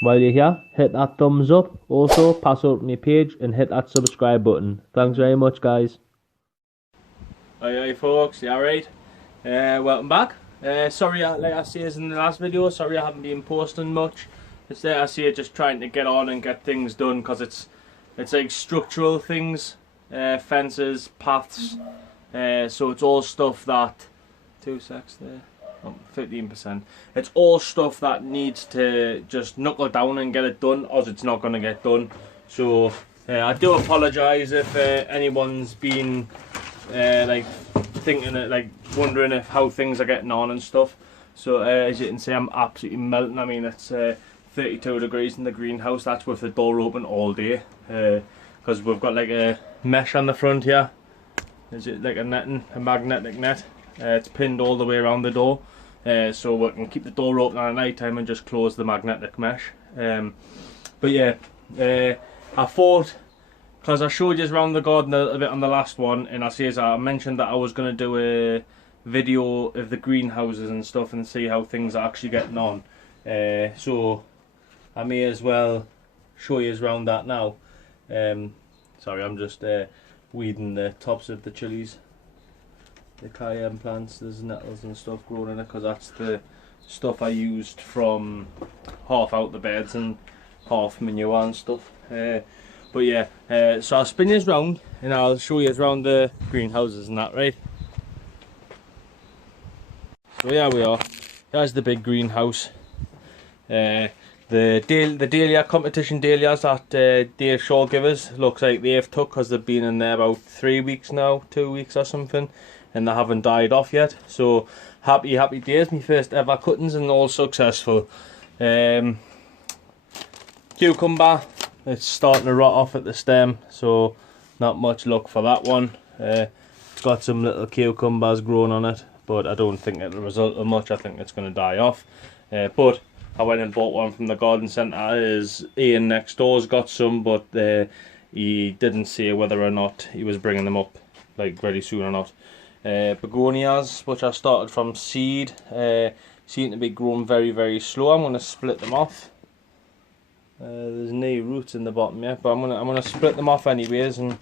While you're here, hit that thumbs up. Also, pass out my page and hit that subscribe button. Thanks very much, guys. Hi folks, you alright? Welcome back. Sorry, like I said in the last video, sorry I haven't been posting much. It's there I say just trying to get on and get things done, because it's like structural things, fences, paths. So it's all stuff that 2 secs there. 15%. It's all stuff that needs to just knuckle down and get it done, or it's not going to get done. So I do apologise if anyone's been like thinking, like wondering if how things are getting on and stuff. So as you can see, I'm absolutely melting. I mean, it's 32 degrees in the greenhouse. That's with the door open all day, because we've got like a mesh on the front here. Is it like a netting, a magnetic net? It's pinned all the way around the door, so we can keep the door open at night time and just close the magnetic mesh. But yeah, I thought, because I showed you around the garden a little bit on the last one, and I mentioned that I was going to do a video of the greenhouses and stuff and see how things are actually getting on. So I may as well show you around that now. Sorry, I'm just weeding the tops of the chilies. The cayenne plants, there's nettles and stuff growing in it, because that's the stuff I used from half out the beds and half manure and stuff. But yeah, so I'll spin you round and I'll show you around the greenhouses and that, right? So here we are. There's the big greenhouse. The dahlia competition dahlias that Dave Shaw gave us, looks like they've took, because they've been in there about 3 weeks now, 2 weeks or something, and they haven't died off yet. So happy days, my first ever cuttings and all successful. Cucumber, it's starting to rot off at the stem, so not much luck for that one. It's got some little cucumbers growing on it, but I don't think it'll result in much. I think it's going to die off. But I went and bought one from the garden centre. Is Ian next door's got some, but he didn't say whether or not he was bringing them up like very soon or not. Begonias, which I started from seed, seem to be growing very slow. I'm going to split them off. There's no roots in the bottom yet, but I'm gonna split them off anyways and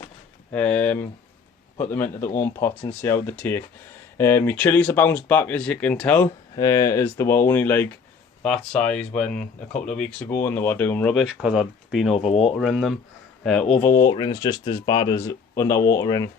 put them into their own pots and see how they take. My chilies are bounced back, as you can tell, as they were only like that size when a couple of weeks ago, and they were doing rubbish because I'd been overwatering them. Overwatering is just as bad as underwatering.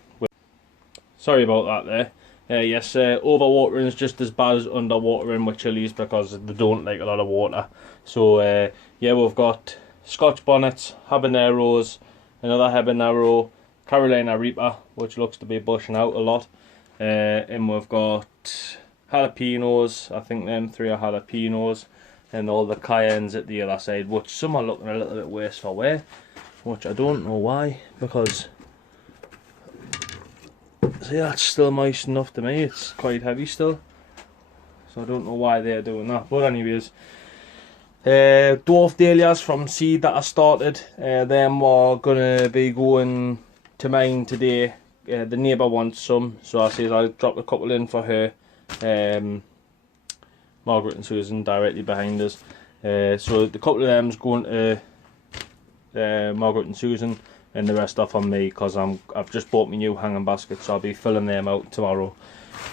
Sorry about that there. Yes, overwatering is just as bad as underwatering with chilies, because they don't like a lot of water. So yeah, we've got Scotch bonnets, habaneros, another habanero, Carolina Reaper, which looks to be bushing out a lot, and we've got jalapenos. I think them 3 are jalapenos, and all the cayennes at the other side, which some are looking a little bit worse for wear, which I don't know why, because see, that's still moist enough to me. It's quite heavy still, so I don't know why they're doing that. But anyways, dwarf dahlias from seed that I started, them are gonna be going to mine today. The neighbour wants some, so I said I'll drop a couple in for her. Margaret and Susan directly behind us. So the couple of them's going to Margaret and Susan, and the rest off on me, because I've just bought my new hanging basket, so I'll be filling them out tomorrow.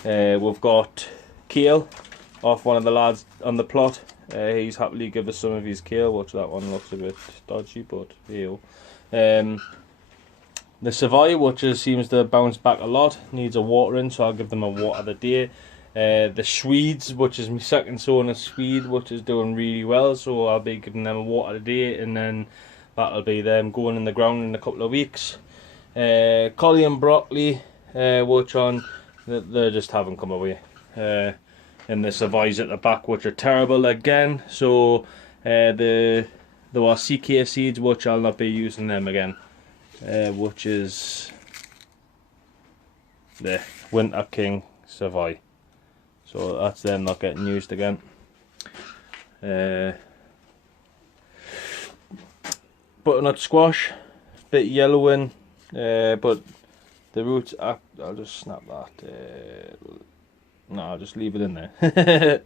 We've got kale off one of the lads on the plot. He's happily give us some of his kale, which that one looks a bit dodgy, but here. The Savoy, which seems to bounce back a lot, needs a watering, so I'll give them a water a day. The Swedes, which is my second sown of Swede, which is doing really well, so I'll be giving them a water a day, and then that'll be them going in the ground in a couple of weeks. Collie and broccoli, which on they just haven't come away. And the Savoys at the back, which are terrible again. So there were CK seeds, which I'll not be using them again. Which is the Winter King Savoy. So that's them not getting used again. Butternut squash, bit yellowing, but the roots, I'll just snap that. No, I'll just leave it in there.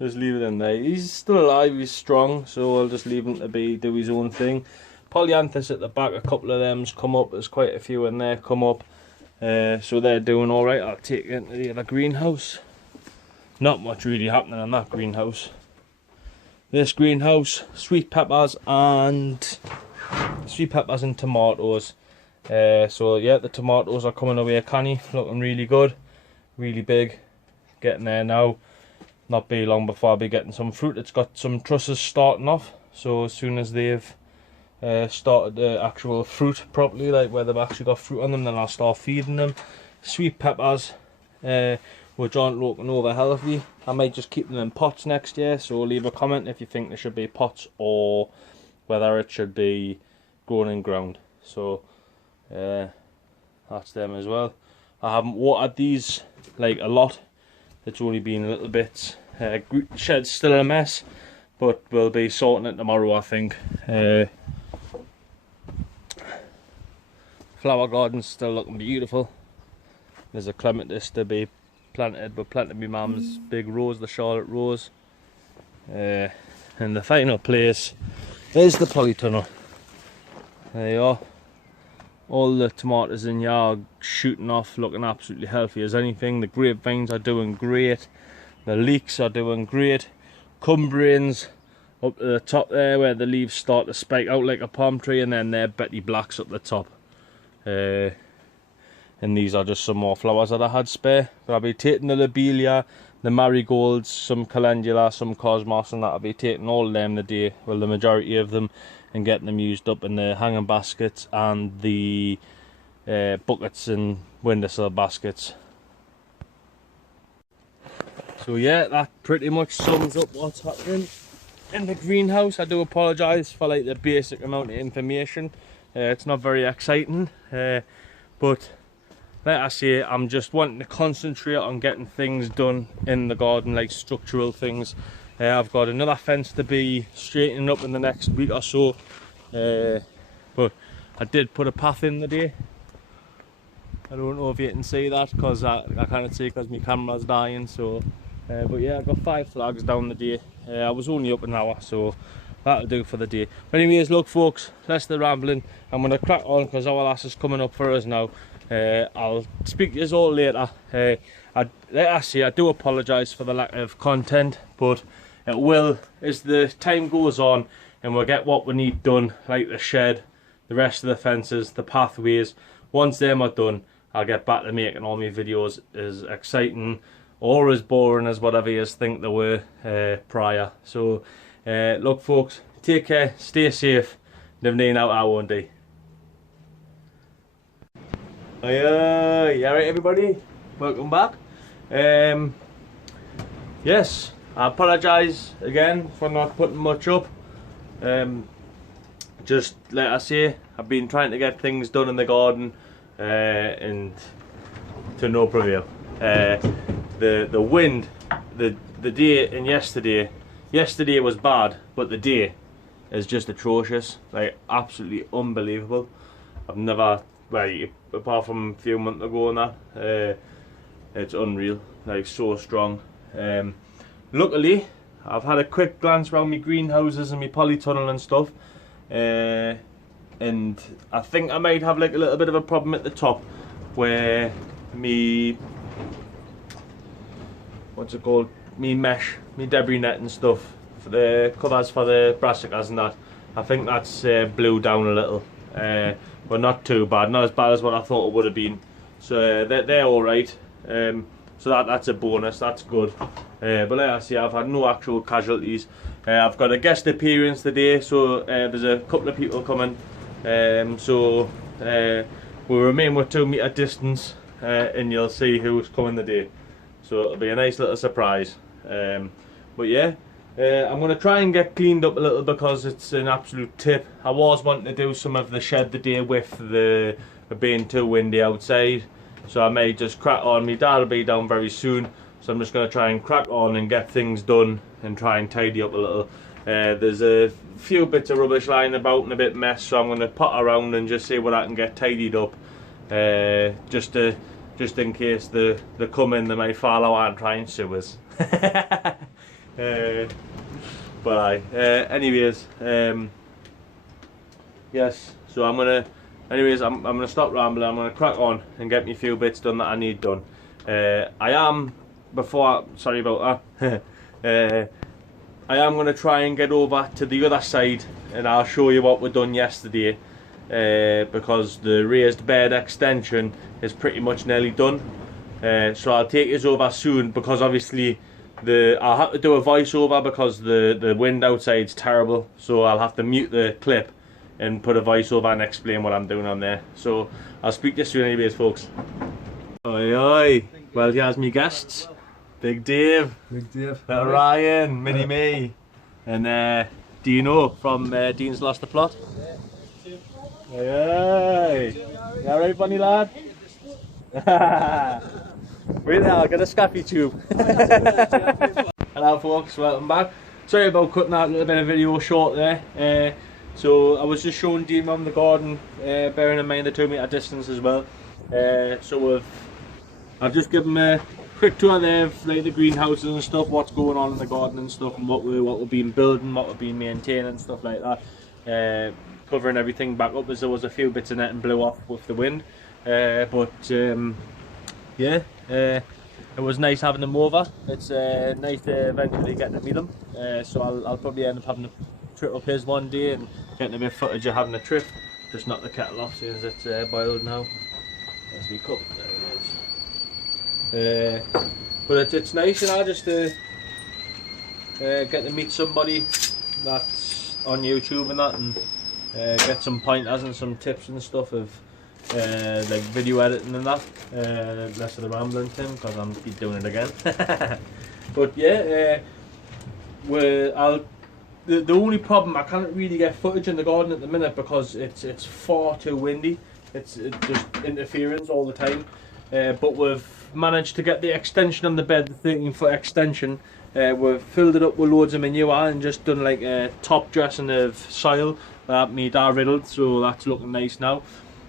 Just leave it in there. He's still alive, he's strong, so I'll just leave him to do his own thing. Polyanthus at the back, a couple of them's come up. There's quite a few in there come up. So they're doing alright. I'll take it into the other greenhouse. Not much really happening in that greenhouse. This greenhouse, sweet peppers and tomatoes. So yeah, the tomatoes are coming away canny, looking really good, really big, getting there now. Not be long before I'll be getting some fruit. It's got some trusses starting off, so as soon as they've started the actual fruit properly, like where they've actually got fruit on them, then I'll start feeding them. Sweet peppers, which aren't looking over healthy. I might just keep them in pots next year, so leave a comment if you think they should be pots or whether it should be grown in ground. So that's them as well. I haven't watered these like a lot. It's only been a little bit. Shed's still a mess, but we'll be sorting it tomorrow, I think. Flower garden's still looking beautiful. There's a clematis to be planted, but planted my mum's big rose, the Charlotte rose. And the final place is the polytunnel. There you are. All the tomatoes in here are shooting off, looking absolutely healthy as anything. The grapevines are doing great. The leeks are doing great. Cumbrians up to the top there, where the leaves start to spike out like a palm tree, and then they're Betty Blacks up the top. And these are just some more flowers that I had spare. But I'll be taking the lobelia, the marigolds, some calendula, some cosmos, and that I'll be taking all of them today, well the majority of them, and getting them used up in the hanging baskets and the buckets and windowsill baskets. So yeah, that pretty much sums up what's happening in the greenhouse. I do apologise for like the basic amount of information. It's not very exciting, but like I say, I'm just wanting to concentrate on getting things done in the garden, like structural things. I've got another fence to be straightening up in the next week or so, but I did put a path in the day. I don't know if you can see that because I can't see because my camera's dying. So but yeah, I got 5 flags down the day. I was only up an hour, so that'll do for the day. But anyways, look folks, less the rambling. I'm going to crack on because our lass is coming up for us now. I'll speak to you all later. Like I say, I do apologise for the lack of content, but it will, as the time goes on and we'll get what we need done, like the shed, the rest of the fences, the pathways. Once them are done, I'll get back to making all my videos as exciting or as boring as whatever you think they were prior. So look folks, take care, stay safe, never know out I won't do. Yeah, right everybody, welcome back. Yes, I apologise again for not putting much up. Just like I say, I've been trying to get things done in the garden and to no prevail. The wind, the day and yesterday was bad, but the day is just atrocious, like absolutely unbelievable. I've never, well, apart from a few months ago and that, it's unreal, like so strong. Luckily, I've had a quick glance around my greenhouses and my polytunnel and stuff, and I think I might have like a little bit of a problem at the top where me, what's it called, me mesh, me debris net and stuff for the covers for the brassicas and that. I think that's blew down a little, but not too bad, not as bad as what I thought it would have been. So they're all right. So that's a bonus, that's good. But like I say, I've had no actual casualties. I've got a guest appearance today, so there's a couple of people coming. So we'll remain with 2 metre distance. and you'll see who's coming the day. So it'll be a nice little surprise. But yeah, I'm going to try and get cleaned up a little because it's an absolute tip. I was wanting to do some of the shed the day with the being too windy outside, so I may just crack on. My dad will be down very soon, so I'm just going to try and crack on and get things done and try and tidy up a little. There's a few bits of rubbish lying about and a bit mess, so I'm going to pot around and just see what I can get tidied up, just in case they come in, they might fall out and try and sue us. But anyways, yes, so I'm gonna stop rambling. I'm gonna crack on and get me a few bits done that I need done. Sorry about that. I am gonna try and get over to the other side and I'll show you what we done yesterday, because the raised bed extension is pretty much nearly done. So I'll take you over soon, because obviously I'll have to do a voiceover because the wind outside's terrible, so I'll have to mute the clip and put a voiceover and explain what I'm doing on there. So I'll speak to you soon anyways, folks. Oi oi, well here's me guests. Big Dave, little Ryan, Mini Me, and Dino from Dean's Lost the Plot. Oi oi, you alright bunny lad? Wait there, I'll get a scaffy tube. Hello folks, welcome back. Sorry about cutting that little bit of video short there. So I was just showing Dean around the garden, bearing in mind the 2 metre distance as well. So I've just given him a quick tour there of like the greenhouses and stuff, what's going on in the garden and stuff, and what we've been building, what we've been maintaining and stuff like that. Covering everything back up, as there was a few bits of net and blew off with the wind. Yeah, it was nice having them over. It's nice to eventually get to meet them. So I'll probably end up having a trip up his one day and getting a bit of footage of having a trip. Just knock the kettle off since it's boiled now. There's me cup. There it is. But it's nice, you know, just to get to meet somebody that's on YouTube and that, and get some pointers and some tips and stuff of like video editing and that. Less of the rambling thing, because I'm keep doing it again. But yeah, the only problem, I can't really get footage in the garden at the minute because it's far too windy. It's just interference all the time. But we've managed to get the extension on the bed, the 13-foot extension. We've filled it up with loads of manure and just done like a top dressing of soil that me dad riddled, so that's looking nice now.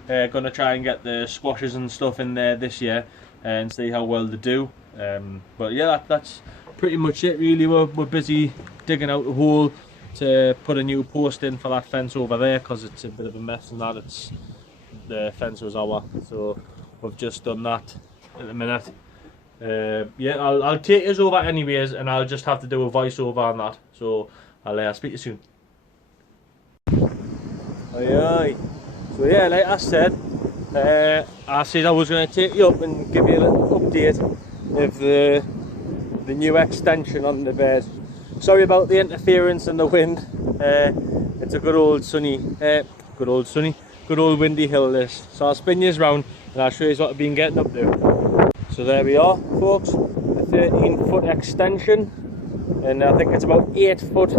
Gonna try and get the squashes and stuff in there this year and see how well they do. But yeah, that's pretty much it really. We're busy digging out a hole to put a new post in for that fence over there, because it's a bit of a mess and that. The fence was our, so we've just done that at the minute. Yeah, I'll take us over anyways, and I'll just have to do a voiceover on that. So I'll speak to you soon. Aye. So yeah, like I said I was going to take you up and give you a little update of the new extension on the bed. Sorry about the interference and the wind. It's a good old windy hill this. So I'll spin you around and I'll show you what I've been getting up to. So there we are, folks, a 13-foot extension, and I think it's about 8 foot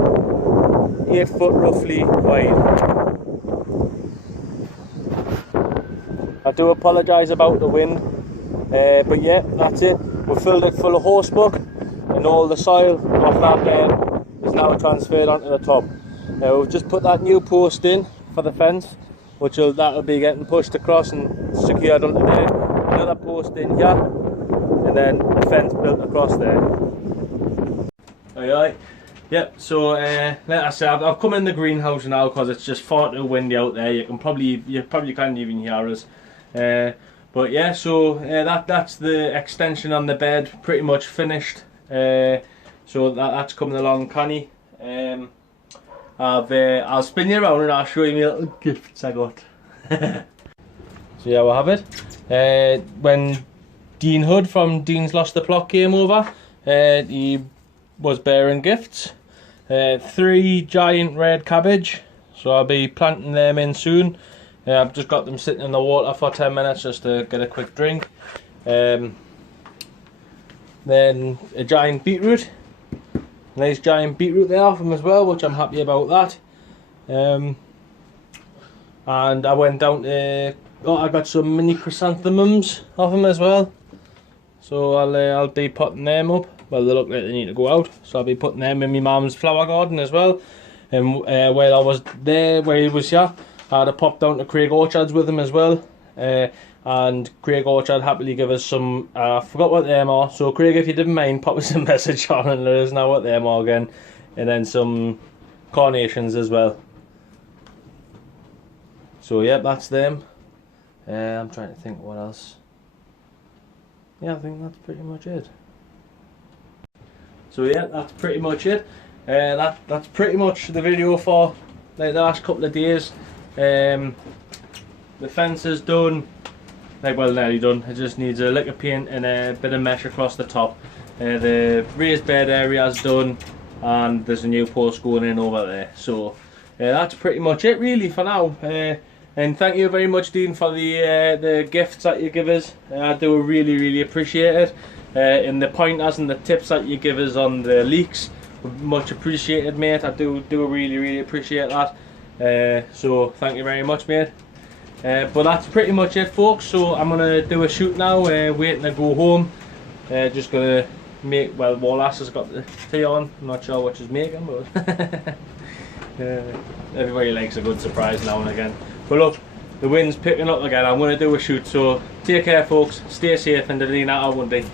roughly wide. I do apologise about the wind, but yeah, that's it. We've filled it full of horsebuck, and all the soil off that bed is now transferred onto the top. We've just put that new post in for the fence, that'll be getting pushed across and secured onto there. Another post in here, and then the fence built across there. Aye. Yep, so like I said, I've come in the greenhouse now because it's just far too windy out there. You probably can't even hear us. But yeah, so that's the extension on the bed pretty much finished. So that's coming along canny. I'll spin you around and I'll show you my little gifts I got. So yeah, we'll have it. When Dean Hood from Dean's Lost the Plot came over, he was bearing gifts. 3 giant red cabbage, so I'll be planting them in soon. I've just got them sitting in the water for 10 minutes just to get a quick drink. Then a giant beetroot, nice giant beetroot there off him as well, which I'm happy about that. And I went down to, I got some mini chrysanthemums off him as well. So I'll be putting them up. Well, they look like they need to go out, so I'll be putting them in my mum's flower garden as well. And while I was there, where he was here, I had to pop down to Craig Orchards with him as well. And Craig Orchard happily give us some, I forgot what them are, so Craig, if you didn't mind, pop us a message on and let us know what them are again. And then some carnations as well. So yeah, that's them. I'm trying to think what else. Yeah, I think that's pretty much it. So yeah, that's pretty much it. That's pretty much the video for like the last couple of days. The fence is done, like, well, nearly done. It just needs a lick of paint and a bit of mesh across the top. The raised bed area is done, and there's a new post going in over there. So that's pretty much it really for now. And thank you very much, Dean, for the gifts that you give us. I do really appreciate it. And the pointers and the tips that you give us on the leeks, much appreciated, mate. I do really appreciate that. So thank you very much, mate. But that's pretty much it, folks. So I'm gonna do a shoot now. Waiting to go home. Just gonna make, well, Wallace has got the tea on. I'm not sure what she's making, but everybody likes a good surprise now and again. But look, the wind's picking up again. I'm going to do a shoot, so take care, folks. Stay safe, and delete that out one day.